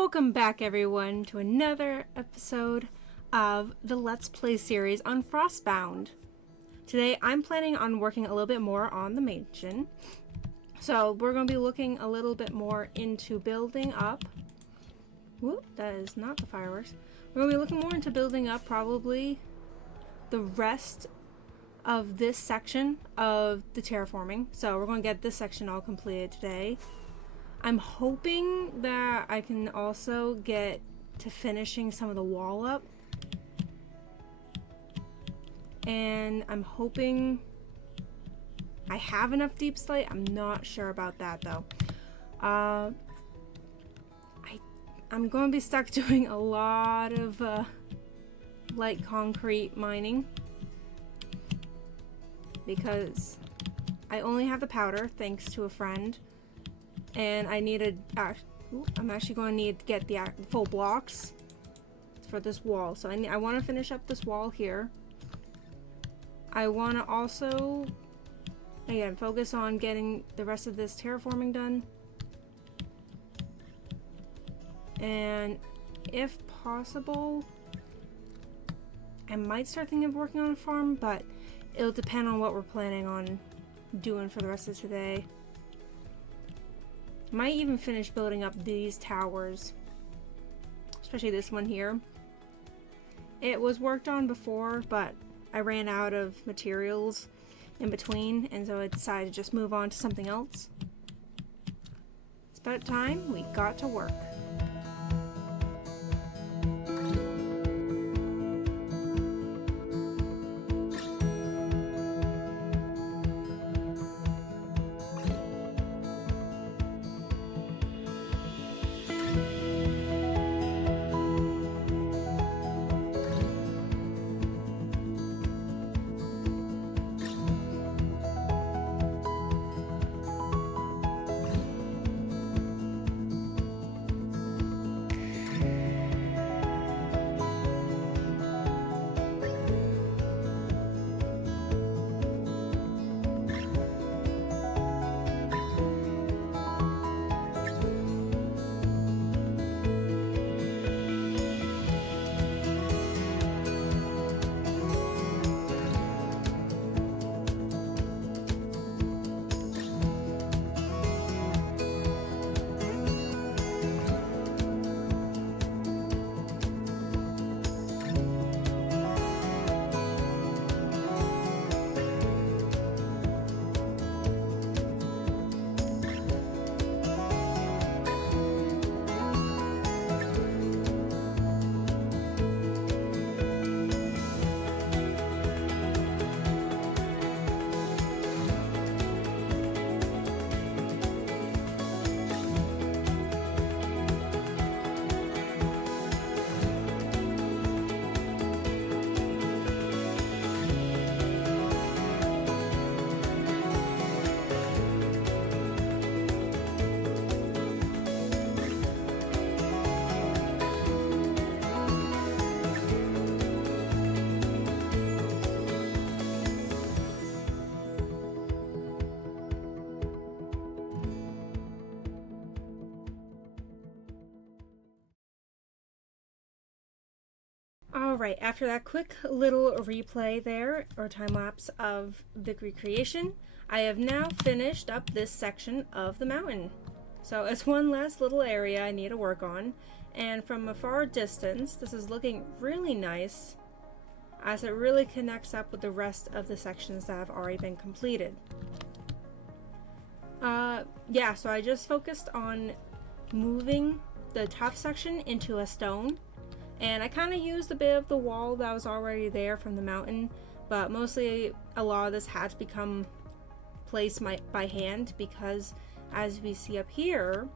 Welcome back, everyone, to another episode of the Let's Play series on FrostBound. Today, I'm planning on working a little bit more on the mansion. So, we're going to be looking a little bit more into building up... Whoop, that is not the fireworks. We're going to be looking more into building up probably the rest of this section of the terraforming. So, we're going to get this section all completed today. I'm hoping that I can also get to finishing some of the wall up. And I'm hoping I have enough deep slate. I'm not sure about that though. I'm going to be stuck doing a lot of light concrete mining because I only have the powder thanks to a friend. And I needed, I'm actually going to need to get the full blocks for this wall. So I want to finish up this wall here. I want to also, again, focus on getting the rest of this terraforming done. And if possible, I might start thinking of working on a farm, but it'll depend on what we're planning on doing for the rest of today. Might even finish building up these towers, especially this one here. It was worked on before, but I ran out of materials in between, and so I decided to just move on to something else. It's about time we got to work. Alright, after that quick little replay there, or time-lapse of the recreation, I have now finished up this section of the mountain. So it's one last little area I need to work on, and from a far distance, this is looking really nice, as it really connects up with the rest of the sections that have already been completed. Yeah, so I just focused on moving the top section into a stone. And I kind of used a bit of the wall that was already there from the mountain, but mostly a lot of this had to become placed by hand because, as we see up here,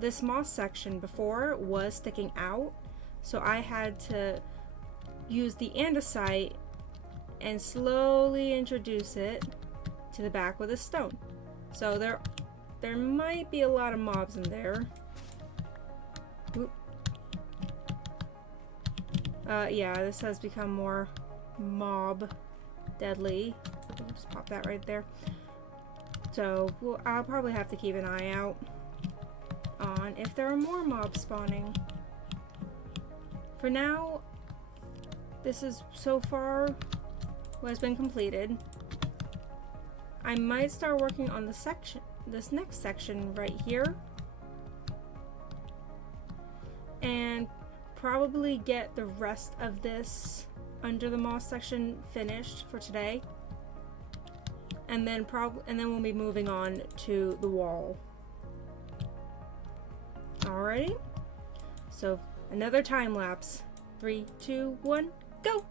this moss section before was sticking out, so I had to use the andesite and slowly introduce it to the back with a stone. So there might be a lot of mobs in there. Oop. Yeah, this has become more mob deadly. Just pop that right there. So I'll probably have to keep an eye out. on if there are more mobs spawning. For now, this is so far what has been completed. I might start working on this next section right here, and probably get the rest of this under the moss section finished for today, and then we'll be moving on to the wall. Alrighty, so another time lapse. 3, 2, 1, go!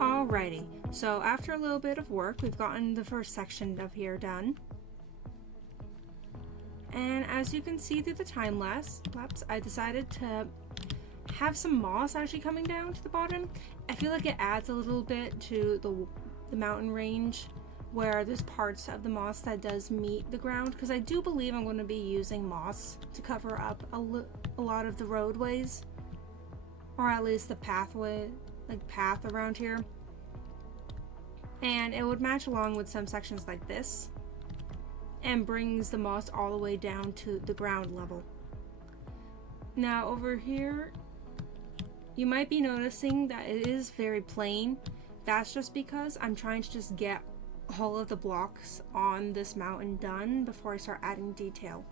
Alrighty, so after a little bit of work, we've gotten the first section of here done. And as you can see through the time lapse, I decided to have some moss actually coming down to the bottom. I feel like it adds a little bit to the mountain range where there's parts of the moss that does meet the ground, because I do believe I'm going to be using moss to cover up a lot of the roadways, or at least the path around here. And it would match along with some sections like this and brings the moss all the way down to the ground level. Now over here, you might be noticing that it is very plain. That's just because I'm trying to just get all of the blocks on this mountain done before I start adding detail.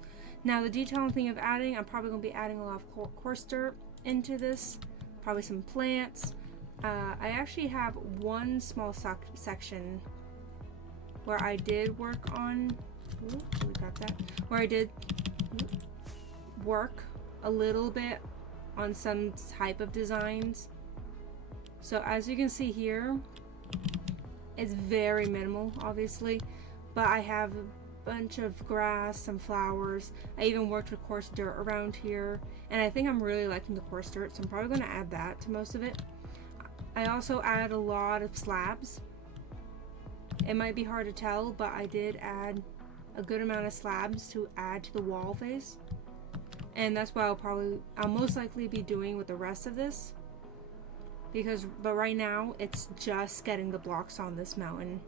Now the detail I'm thinking of adding, I'm probably going to be adding a lot of coarse dirt into this, probably some plants. I actually have one small section where I did work on, where I did work a little bit on some type of designs. So as you can see here, it's very minimal, obviously, but I have a bunch of grass, some flowers. I even worked with coarse dirt around here, and I think I'm really liking the coarse dirt, so I'm probably going to add that to most of it. I also add a lot of slabs. It might be hard to tell, but I did add a good amount of slabs to add to the wall face, and that's what I'll most likely be doing with the rest of this, but right now it's just getting the blocks on this mountain.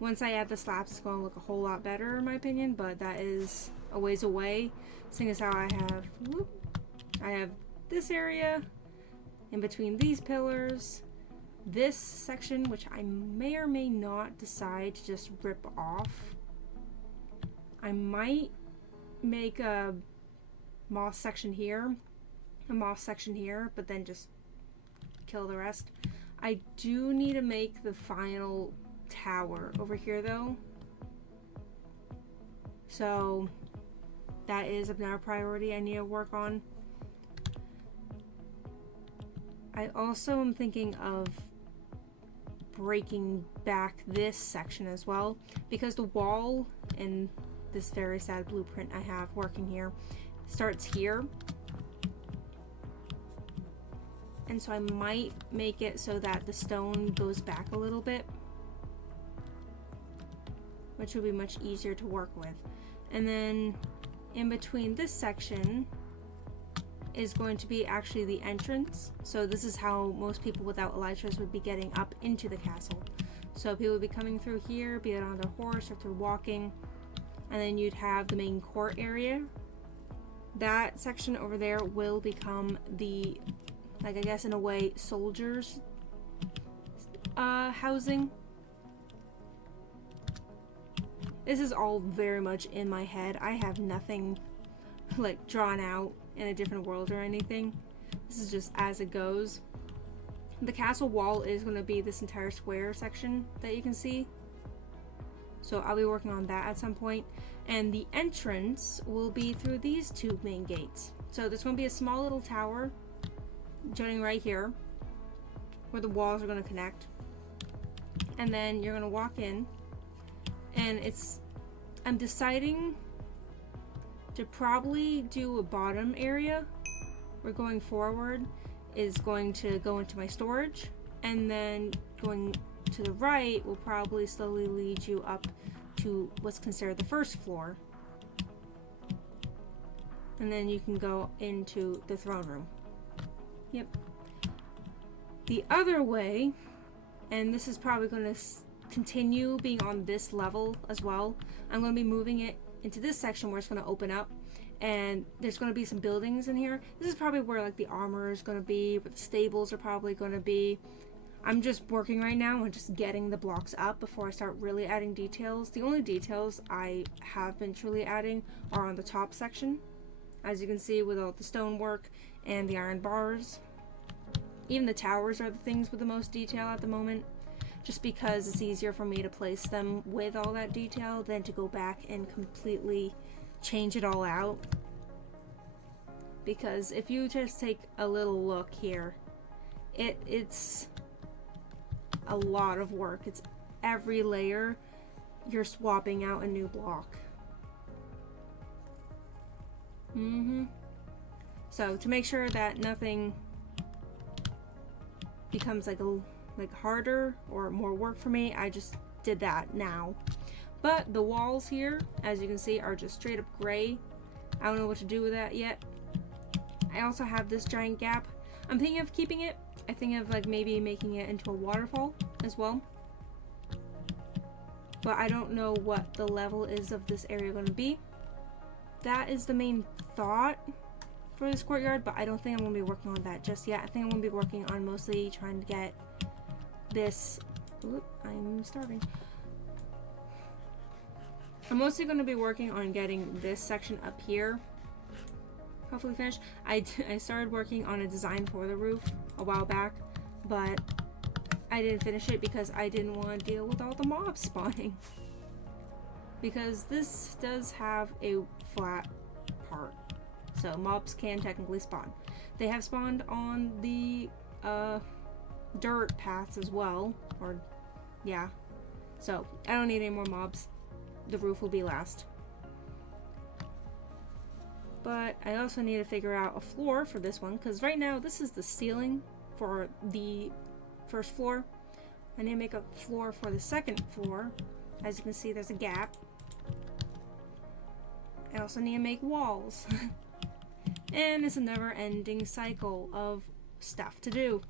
Once I add the slabs, it's going to look a whole lot better in my opinion, but that is a ways away, seeing as how I have this area in between these pillars, this section which I may or may not decide to just rip off. I might make a moss section here, a moss section here, but then just kill the rest. I do need to make the final tower over here though. So that is another priority I need to work on. I also am thinking of breaking back this section as well, because the wall in this very sad blueprint I have working here starts here. And so I might make it so that the stone goes back a little bit, which would be much easier to work with. And then in between this section is going to be actually the entrance. So this is how most people without elytras would be getting up into the castle. So people would be coming through here, be it on their horse or through walking, and then you'd have the main court area. That section over there will become the, like, I guess in a way, soldiers housing. This is all very much in my head. I have nothing like drawn out in a different world or anything. This is just as it goes. The castle wall is going to be this entire square section that you can see. So I'll be working on that at some point. And the entrance will be through these two main gates. So there's going to be a small little tower joining right here where the walls are going to connect. And then you're going to walk in. And I'm deciding to probably do a bottom area where going forward is going to go into my storage, and then going to the right will probably slowly lead you up to what's considered the first floor, and then you can go into the throne room. Yep. The other way, and this is probably going to continue being on this level as well, I'm going to be moving it into this section where it's going to open up, and there's going to be some buildings in here. This is probably where like the armor is going to be, where the stables are probably going to be. I'm just working right now on just getting the blocks up before I start really adding details. The only details I have been truly adding are on the top section, as you can see, with all the stonework and the iron bars. Even the towers are the things with the most detail at the moment, just because it's easier for me to place them with all that detail than to go back and completely change it all out. Because if you just take a little look here, it's a lot of work. It's every layer you're swapping out a new block. So to make sure that nothing becomes like harder or more work for me, I just did that now. But the walls here, as you can see, are just straight up gray. I don't know what to do with that yet. I also have this giant gap. I'm thinking of keeping it. I think of like maybe making it into a waterfall as well. But I don't know what the level is of this area going to be. That is the main thought for this courtyard, but I don't think I'm going to be working on that just yet. I think I'm going to be working on mostly trying to get this. Ooh, I'm starving. I'm mostly going to be working on getting this section up here hopefully finished. I started working on a design for the roof a while back, but I didn't finish it because I didn't want to deal with all the mobs spawning. Because this does have a flat part, so mobs can technically spawn. They have spawned on the dirt paths as well, or yeah. So I don't need any more mobs. The roof will be last. But I also need to figure out a floor for this one, because right now this is the ceiling for the first floor. I need to make a floor for the second floor. As you can see, there's a gap. I also need to make walls. And it's a never-ending cycle of stuff to do.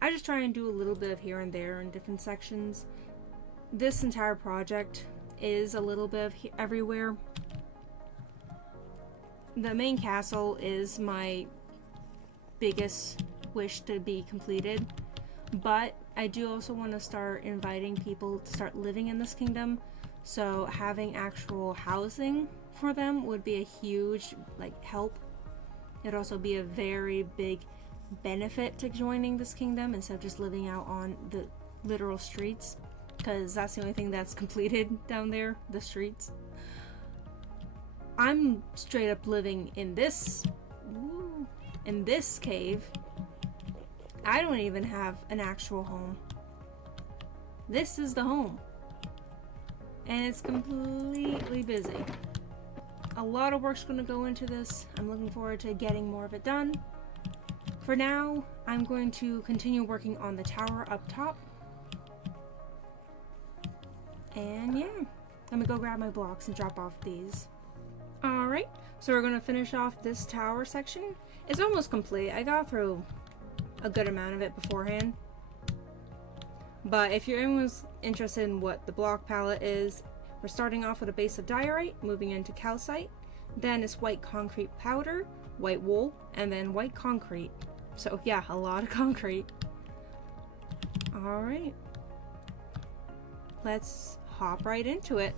I just try and do a little bit of here and there in different sections. This entire project is a little bit of everywhere. The main castle is my biggest wish to be completed, but I do also want to start inviting people to start living in this kingdom, so having actual housing for them would be a huge like help. It'd also be a very big benefit to joining this kingdom instead of just living out on the literal streets, because that's the only thing that's completed down there, the streets. I'm straight up living in this cave. I don't even have an actual home. This is the home. And it's completely busy. A lot of work's going to go into this. I'm looking forward to getting more of it done. For now, I'm going to continue working on the tower up top. And yeah, let me go grab my blocks and drop off these. Alright, so we're going to finish off this tower section. It's almost complete. I got through a good amount of it beforehand. But if you're anyone's interested in what the block palette is, we're starting off with a base of diorite, moving into calcite, then it's white concrete powder, white wool, and then white concrete. So yeah, a lot of concrete. Alright. Let's hop right into it.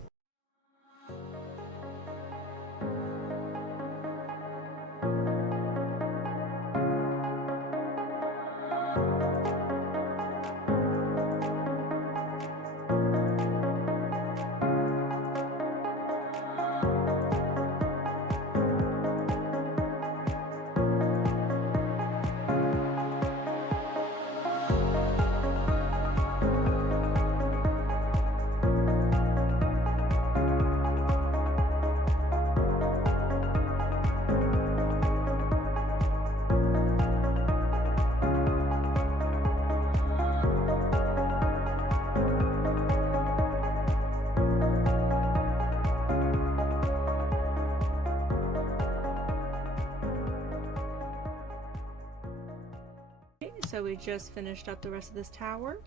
So we just finished up the rest of this tower.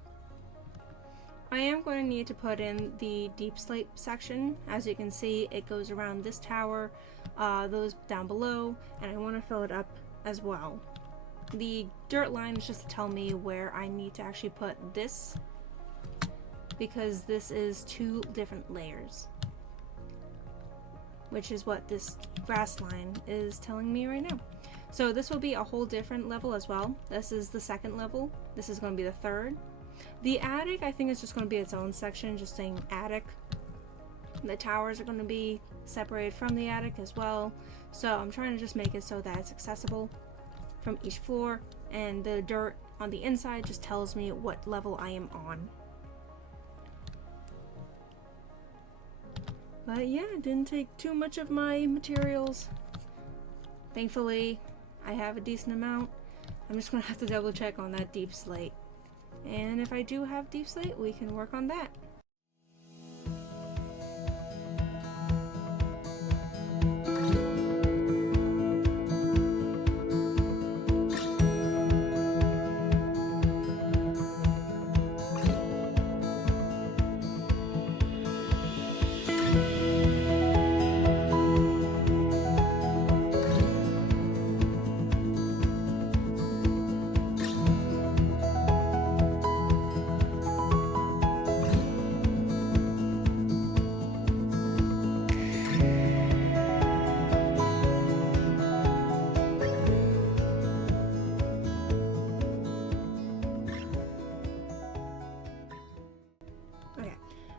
I am going to need to put in the deep slate section. As you can see, it goes around this tower, those down below, and I want to fill it up as well. The dirt line is just to tell me where I need to actually put this, because this is 2 different layers, which is what this grass line is telling me right now. So this will be a whole different level as well. This is the 2nd level. This is going to be the 3rd. The attic, I think, is just going to be its own section, just saying attic. The towers are going to be separated from the attic as well. So I'm trying to just make it so that it's accessible from each floor, and the dirt on the inside just tells me what level I am on. But yeah, it didn't take too much of my materials. Thankfully, I have a decent amount. I'm just going to have to double check on that deep slate. And if I do have deep slate, we can work on that.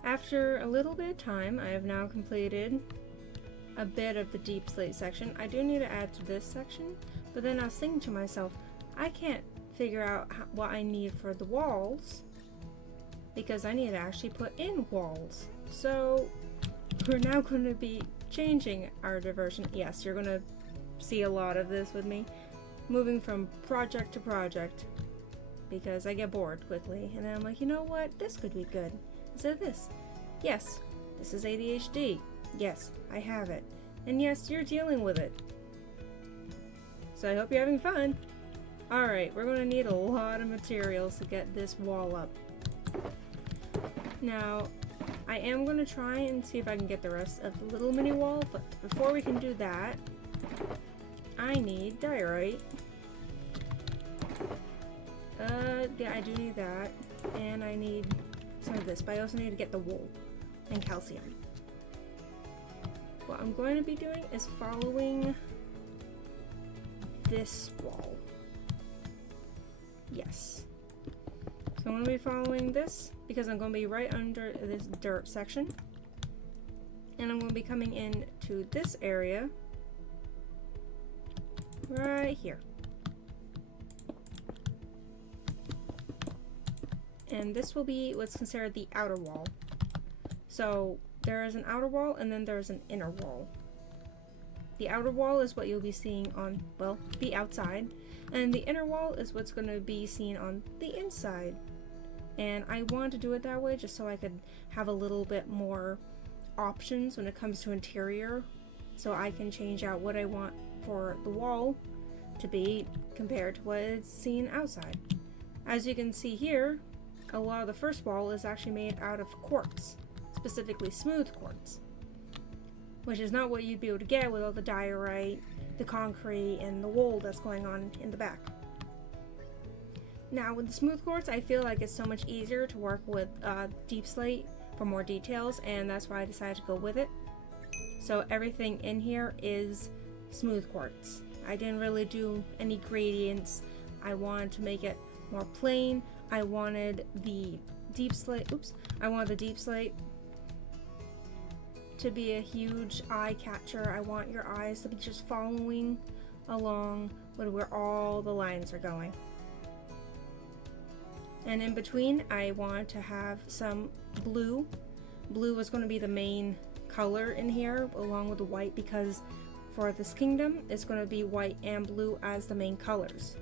After a little bit of time, I have now completed a bit of the deep slate section. I do need to add to this section, but then I was thinking to myself, I can't figure out what I need for the walls, because I need to actually put in walls. So we're now going to be changing our diversion. Yes, you're going to see a lot of this with me, moving from project to project, because I get bored quickly, and then I'm like, you know what, this could be good. Instead of this. Yes, this is ADHD. Yes, I have it. And yes, you're dealing with it. So I hope you're having fun. Alright, we're going to need a lot of materials to get this wall up. Now, I am going to try and see if I can get the rest of the little mini wall, but before we can do that, I need diorite. Yeah, I do need that. And I need some of this, but I also need to get the wool and calcium. Well, what I'm going to be doing is following this wall. Yes. So I'm going to be following this because I'm going to be right under this dirt section. And I'm going to be coming in to this area right here. And this will be what's considered the outer wall. So there is an outer wall and then there's an inner wall. The outer wall is what you'll be seeing on, well, the outside. And the inner wall is what's going to be seen on the inside. And I wanted to do it that way just so I could have a little bit more options when it comes to interior. So I can change out what I want for the wall to be compared to what is seen outside. As you can see here, a lot of the first wall is actually made out of quartz, specifically smooth quartz, which is not what you'd be able to get with all the diorite, the concrete, and the wool that's going on in the back. Now with the smooth quartz, I feel like it's so much easier to work with deep slate for more details, and that's why I decided to go with it. So everything in here is smooth quartz. I didn't really do any gradients. I wanted to make it more plain. I wanted the deep slate, I wanted the deep slate to be a huge eye catcher. I want your eyes to be just following along with where all the lines are going. And in between, I want to have some blue. Blue is going to be the main color in here, along with the white, because for this kingdom, it's going to be white and blue as the main colors.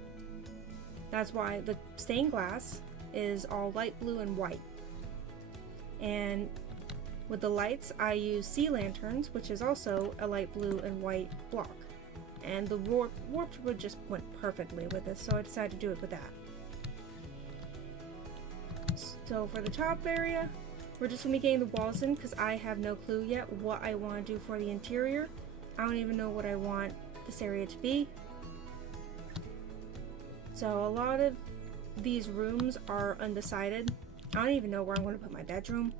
That's why the stained glass is all light blue and white. And with the lights, I use sea lanterns, which is also a light blue and white block. And the warped wood just went perfectly with this, so I decided to do it with that. So for the top area, we're just going to be getting the walls in because I have no clue yet what I want to do for the interior. I don't even know what I want this area to be. So a lot of these rooms are undecided. I don't even know where I'm going to put my bedroom.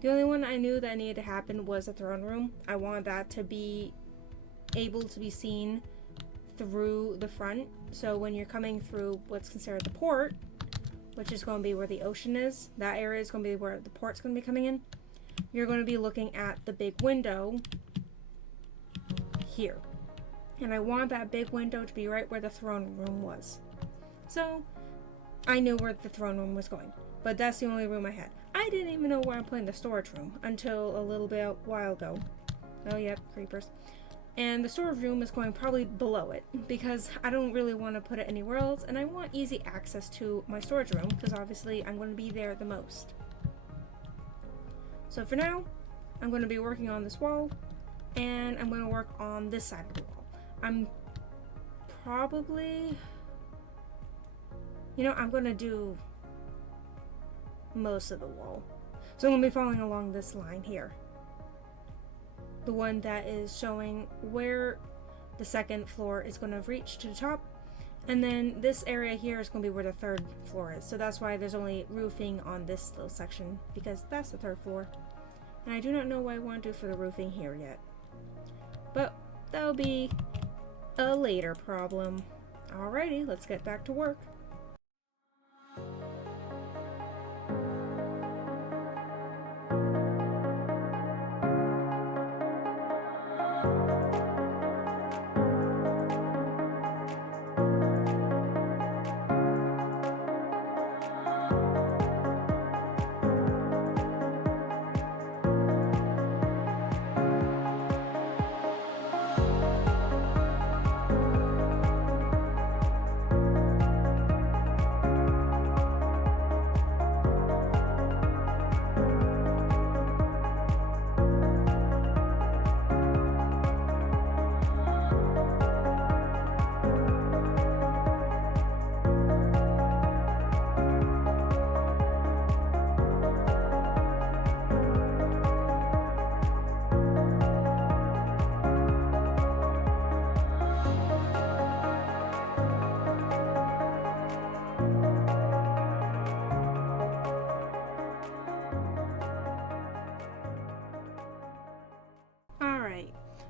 The only one I knew that needed to happen was the throne room. I wanted that to be able to be seen through the front. So when you're coming through what's considered the port, which is going to be where the ocean is, that area is going to be where the port's going to be coming in. You're going to be looking at the big window here. And I want that big window to be right where the throne room was. So I knew where the throne room was going, but that's the only room I had. I didn't even know where I'm putting the storage room until a little bit while ago. Oh yep, creepers. And the storage room is going probably below it because I don't really want to put it anywhere else, and I want easy access to my storage room because obviously I'm going to be there the most. So for now, I'm going to be working on this wall, and I'm going to work on this side of the wall. I'm probably, I'm going to do most of the wall. So I'm going to be following along this line here. The one that is showing where the second floor is going to reach to the top. And then this area here is going to be where the third floor is. So that's why there's only roofing on this little section, because that's the third floor. And I do not know what I want to do for the roofing here yet. But that'll be a later problem. Alrighty, let's get back to work.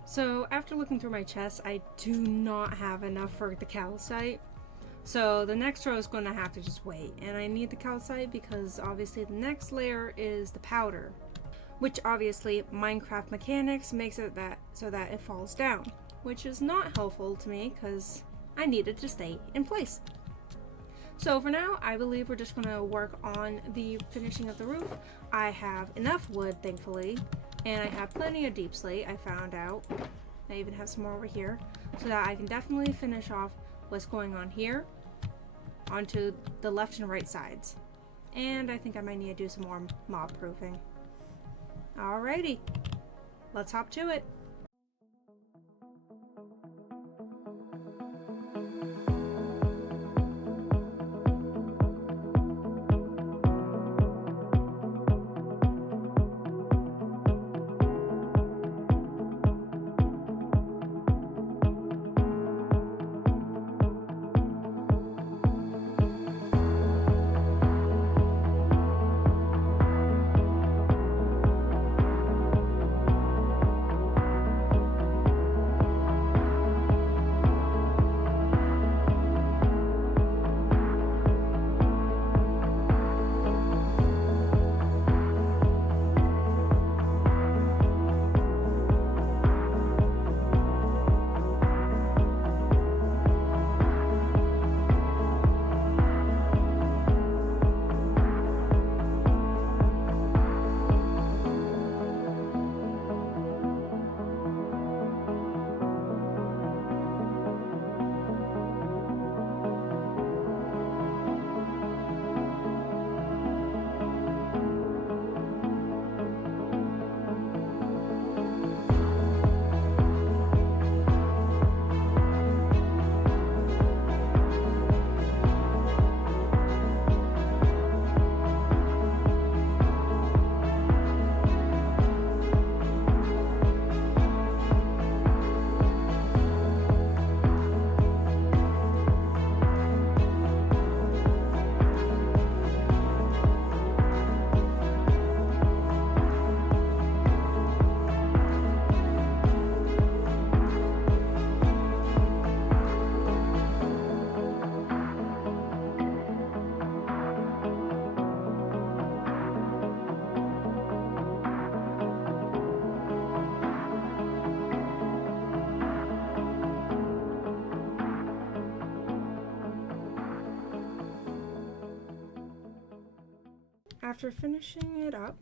So after looking through my chest, I do not have enough for the calcite. So the next row is going to have to just wait. And I need the calcite because obviously the next layer is the powder, which obviously Minecraft mechanics makes it so that it falls down, which is not helpful to me because I need it to stay in place. So for now, I believe we're just going to work on the finishing of the roof. I have enough wood, thankfully, and I have plenty of deep slate, I found out. I even have some more over here, so that I can definitely finish off what's going on here onto the left and right sides. And I think I might need to do some more mob proofing. Alrighty, let's hop to it. After finishing it up,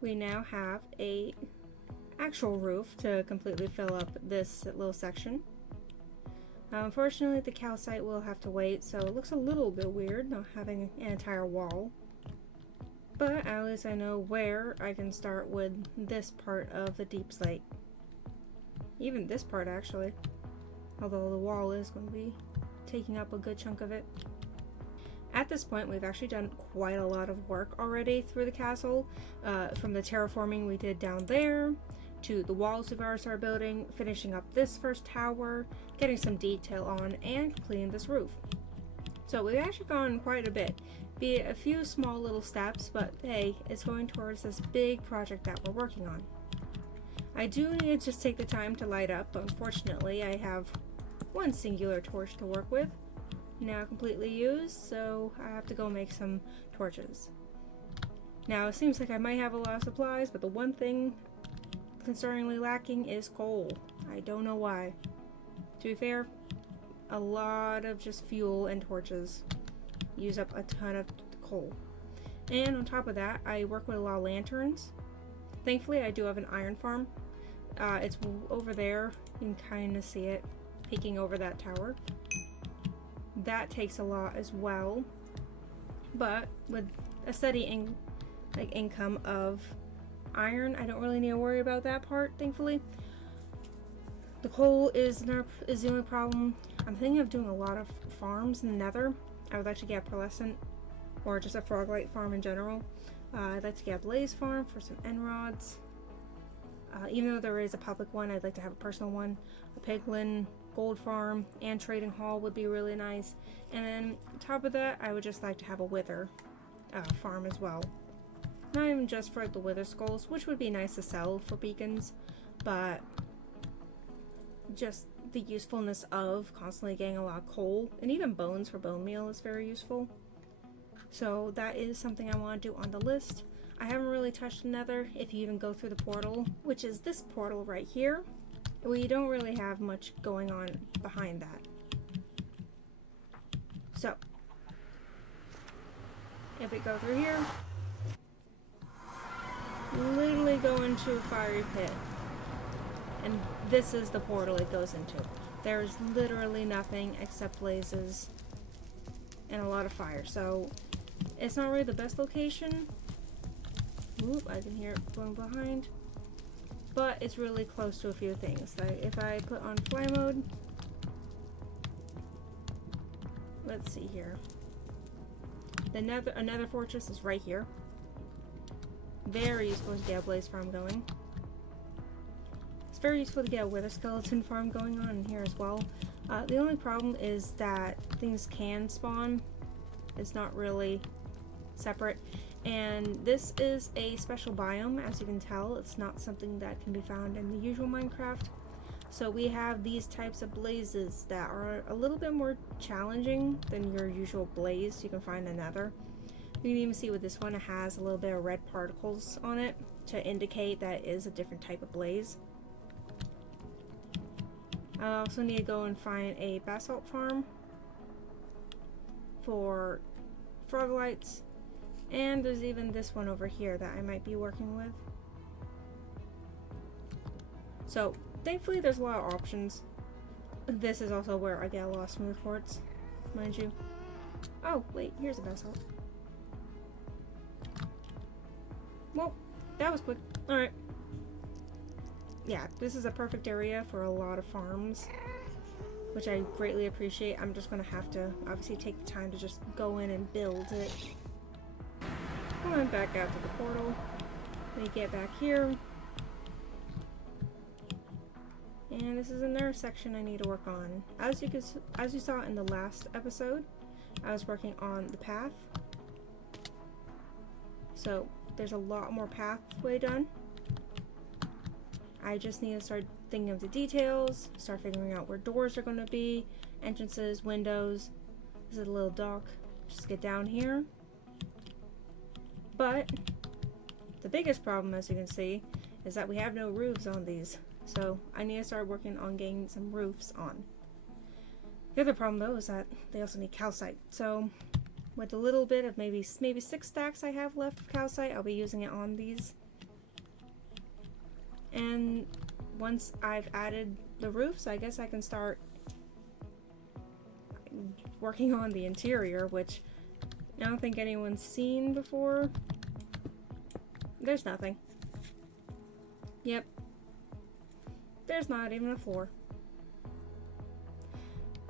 we now have a actual roof to completely fill up this little section. Unfortunately, the calcite will have to wait, so it looks a little bit weird not having an entire wall. But at least I know where I can start with this part of the deep slate. Even this part, actually. Although the wall is going to be taking up a good chunk of it. At this point, we've actually done quite a lot of work already through the castle. From the terraforming we did down there, to the walls we've already started building, finishing up this first tower, getting some detail on, and completing this roof. So we've actually gone quite a bit. Be it a few small little steps, but hey, it's going towards this big project that we're working on. I do need to just take the time to light up, but unfortunately I have one singular torch to work with. Now completely used, so I have to go make some torches. Now it seems like I might have a lot of supplies, but the one thing concerningly lacking is coal. I don't know why. To be fair, a lot of just fuel and torches use up a ton of coal. And on top of that, I work with a lot of lanterns. Thankfully, I do have an iron farm. It's over there. You can kind of see it peeking over that tower. That takes a lot as well, but with a steady income of iron, I don't really need to worry about that part, thankfully. The coal is the only problem. I'm thinking of doing a lot of farms in the nether. I would like to get a pearlescent, or just a frog-light farm in general. I'd like to get a blaze farm for some end rods. Even though there is a public one, I'd like to have a personal one. A piglin gold farm and trading hall would be really nice. And then on top of that, I would just like to have a wither farm as well. Not even just for the wither skulls, which would be nice to sell for beacons, but just the usefulness of constantly getting a lot of coal, and even bones for bone meal is very useful. So that is something I want to do on the list. I haven't really touched Nether. If you even go through the portal, which is this portal right here, we don't really have much going on behind that. So if we go through here, literally go into a fiery pit, and this is the portal it goes into. There's literally nothing except blazes and a lot of fire, so it's not really the best location. Oop, I can hear it blowing behind, but it's really close to a few things. Like if I put on fly mode, let's see here. Another fortress is right here. Very useful to get a blaze farm going. It's very useful to get a wither skeleton farm going on in here as well. The only problem is that things can spawn. It's not really separate. And this is a special biome, as you can tell. It's not something that can be found in the usual Minecraft. So we have these types of blazes that are a little bit more challenging than your usual blaze you can find in Nether. You can even see with this one, it has a little bit of red particles on it to indicate that it is a different type of blaze. I also need to go and find a basalt farm for frogolites, and there's even this one over here that I might be working with. So thankfully there's a lot of options. This is also where I get a lot of smooth quartz, mind you. Oh wait, here's a basalt. Well, that was quick. Alright. Yeah, this is a perfect area for a lot of farms, which I greatly appreciate. I'm just going to have to obviously take the time to just go in and build it. Going back out to the portal. Let me get back here. And this is another section I need to work on. As you saw in the last episode, I was working on the path. So there's a lot more pathway done. I just need to start thinking of the details, start figuring out where doors are going to be, entrances, windows. This is a little dock. Just get down here. But the biggest problem, as you can see, is that we have no roofs on these. So I need to start working on getting some roofs on. The other problem though is that they also need calcite. So with a little bit of maybe 6 stacks I have left of calcite, I'll be using it on these. And once I've added the roofs, I guess I can start working on the interior, which I don't think anyone's seen before. There's nothing. Yep. There's not even a floor.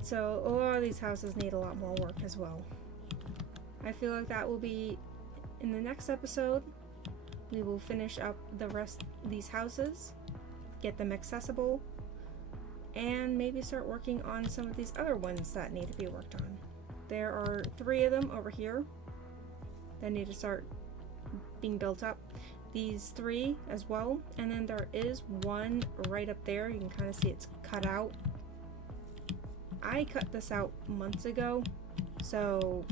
So a lot of these houses need a lot more work as well. I feel like that will be in the next episode. We will finish up the rest of these houses, get them accessible, and maybe start working on some of these other ones that need to be worked on. There are 3 of them over here that need to start being built up. These 3 as well, and then there is one right up there. You can kind of see it's cut out. I cut this out months ago, so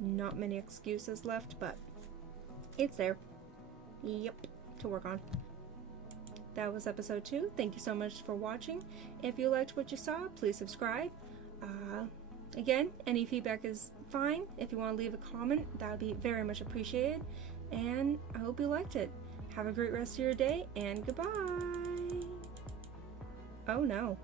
not many excuses left, but it's there. Yep, to work on. That was episode 2. Thank you so much for watching. If you liked what you saw, please subscribe. Again, any feedback is fine. If you want to leave a comment, that would be very much appreciated. And I hope you liked it. Have a great rest of your day, and goodbye. Oh no.